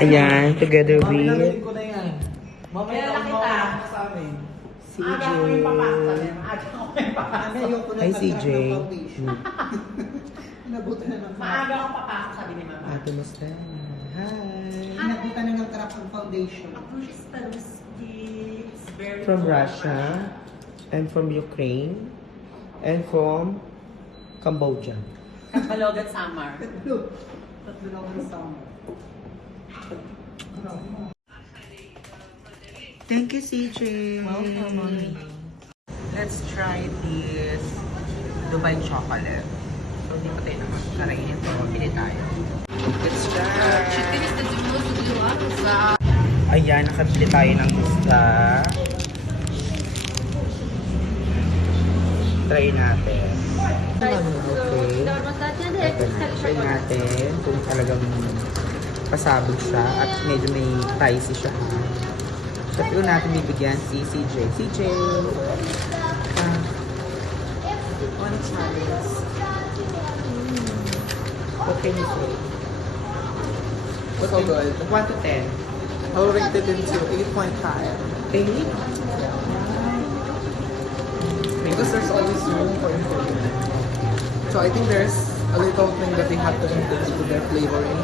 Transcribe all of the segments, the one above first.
Ayan, together Mamaya with ko na yan. Mamaya lang kita sa amin. CJ. Aga ko yung papasok. Aga ko yung papasok. Hi, CJ. Inabutan na ng Maaga akong papasok, sabi ni Mama. Ate Musta. Hi. Inabutan na ng crack ang foundation. From Russia, and from Ukraine, and from Cambodia. Kapalogat Samar. Tatlo lang ang summer. Thank you, CJ. Welcome, mommy. Let's try this Dubai chocolate. So, hindi pa tayo nakakaray nito. Pili tayo. Let's try. Ayan, nakabili tayo ng isda. Try natin. Okay. Ito na. Try natin kung talagang pasabog siya at medyo may pricey siya. Sabi ko natin bibigyan si CJ. CJ! One challenge. What can you say? So good. 1 to 10. I'll rate it into 8.5. 8? Because there's always room for improvement. So I think there's a little thing that they have to improve to their flavoring.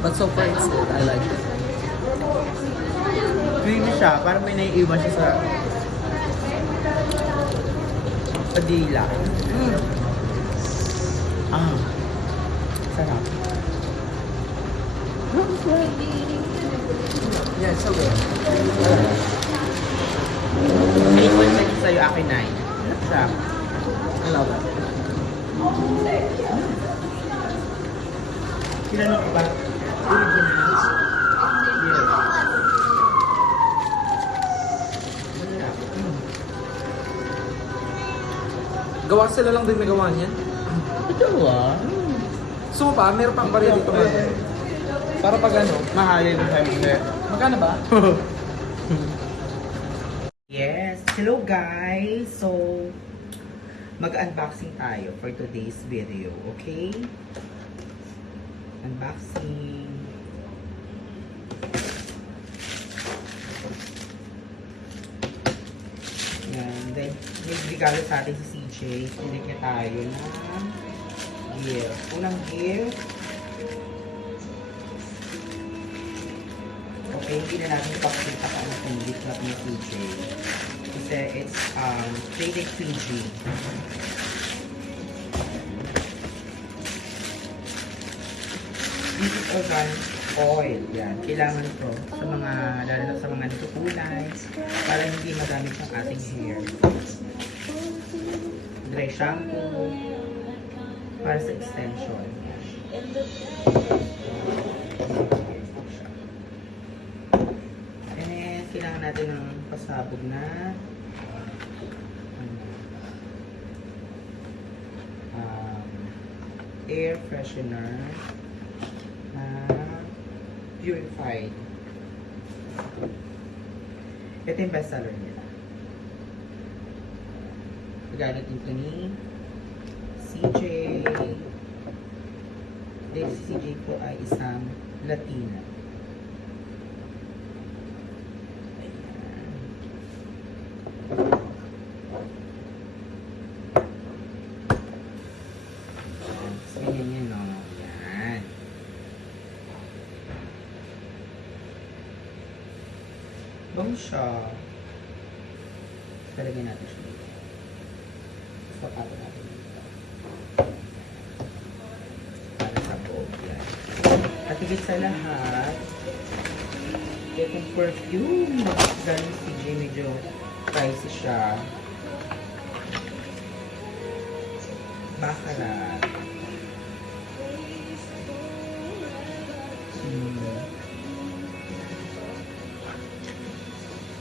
But so far it's good. I like it. Creamy siya. Parang may naiiwan siya sa dila. Sarap. Yeah, it's so good. 8.5 sa'yo, akin 9. Sarap. I love it. Kinanong ko ba? Originals? Yes. Gawa sila lang din may gawa niyan. Ito ah. Gusto mo pa? Meron pang barya dito. Para pag ano? Mahalin ng time. Magkano ba? Yes. Hello guys. So, mag-unboxing tayo for today's video. Okay? Unboxing. Yan. Then, may regalo sa atin si CJ. Sinig niya tayo ng gift. Unang gift. Okay, hindi na natin ipakita kung ano itong gift natin ni CJ. Kasi it's Faded Fiji. This is organic oil. Yan. Kailangan ito sa mga, lalo na sa mga natukulay para hindi magamit ang ating hair. Dry shampoo para sa extension. And kailangan natin ng pasabog na air freshener na purified. Ito yung bestseller nila. Galit ito ni CJ. Dahil si CJ po ay isang Latina. Ganyan yan, no? Yan. Bango siya. Talagyan natin siya dito. Pagkakato natin dito. Para sa buong yan. At higit sa lahat, itong perfume. Galing si CJ, medyo pricey siya. Baccarat.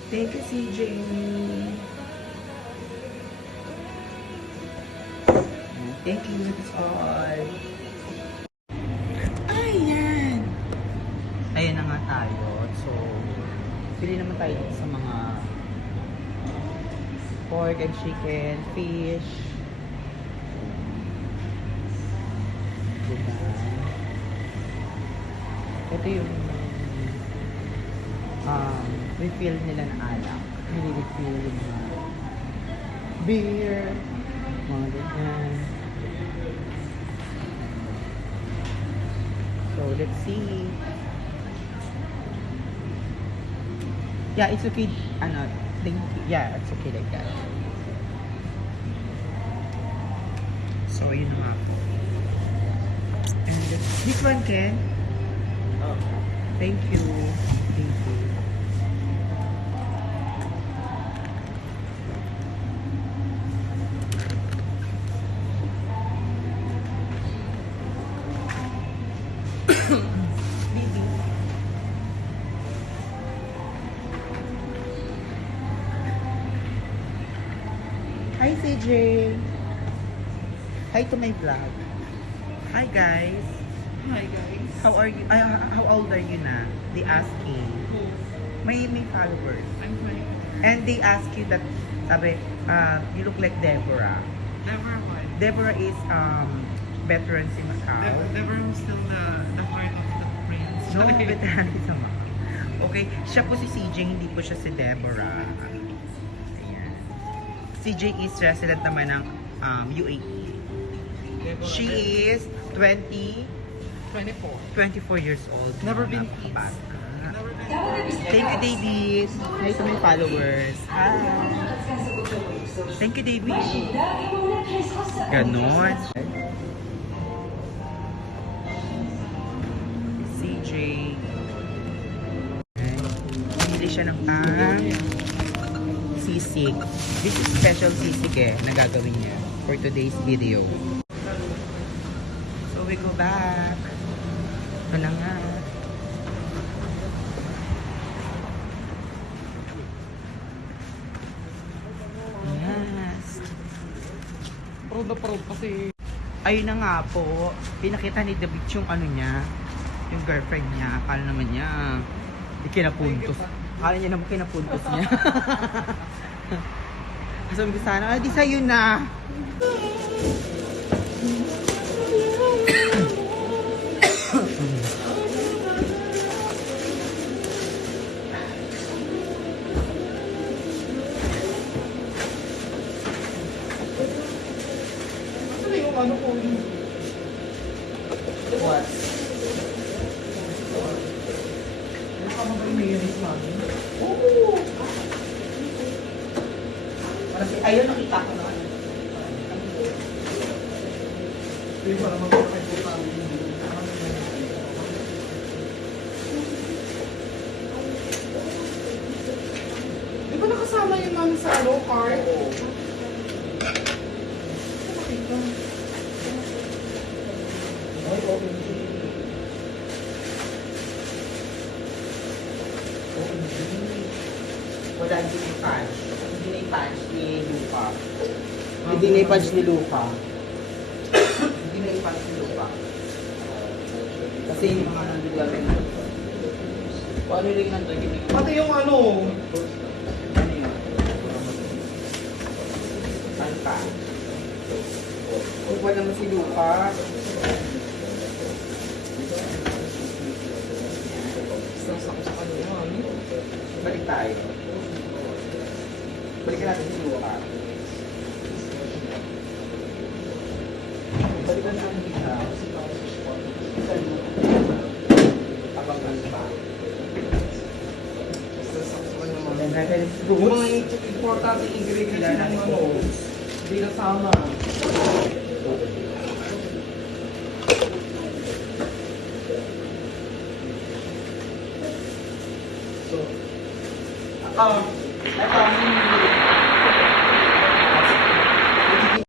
Thank you, CJ. Thank you, that's all. Ayan! Ayan na nga tayo. So, pili naman tayo sa mga pork and chicken, fish. Diba? Ito yung refill nila na alak. Nilirefill yung mga beer, mga ganyan. So, let's see. Yeah, it's okay. Yeah, it's okay like that. So, yun nga po. And this one, Ken? Oh. Thank you. Thank you. Baby. Hi, CJ. Hi to my vlog. Hi, guys. Hi guys. How are you? How old are you na? They asking. May followers. I'm fine. And they ask you that, sabi, you look like Deborah. Deborah what? Deborah is veteran si Macau. Deborah was still the heart of the prince. No, veteran si Macau. Okay, siya po si CJ, hindi po siya si Deborah. Ayan. CJ is resident naman ng UAE. She is 24 years old. Never been Napakabata. Never been Thank you, Davies. Hi to my followers. Hi. Thank you, Davies. Ganon. CJ. Pili siya ng sisig. This is special sisig na gagawin niya for today's video. So we go back. Ito na nga. Yes. proud na proud kasi. Ayun na nga po. Pinakita ni David yung ano niya. Yung girlfriend niya. Akala naman niya. Di kinapuntos. Akala niya naman kinapuntos niya. Sabi ko sana, di sa'yo na. Ano yung ano ko? What? Ano ka mga mayonnaise namin? Oo. Kasi ayun nakita ko na ano. Hindi pa naman ako kayo pa. Di ba nakasama yung mami sa ano, card? Ay, OMG. OMG. Wala din yung punch. Hindi na yung punch ni Luca. Hindi na yung punch ni Luca. Hindi na yung punch ni Luca. Kasi yung mga nandun gawin. Kung ano yung nandun, yun yung... Pati yung ano, Ano yun? Ano pa? Kung naman si Luca. stress ako sa kanila, mami. Balik tayo. Balikan natin si Luca. Balikan natin siya. Abang ano pa. Stress ako sa kanila, mami. And then, Yung mga importante ingredients ng ano, hindi nasama. ito ang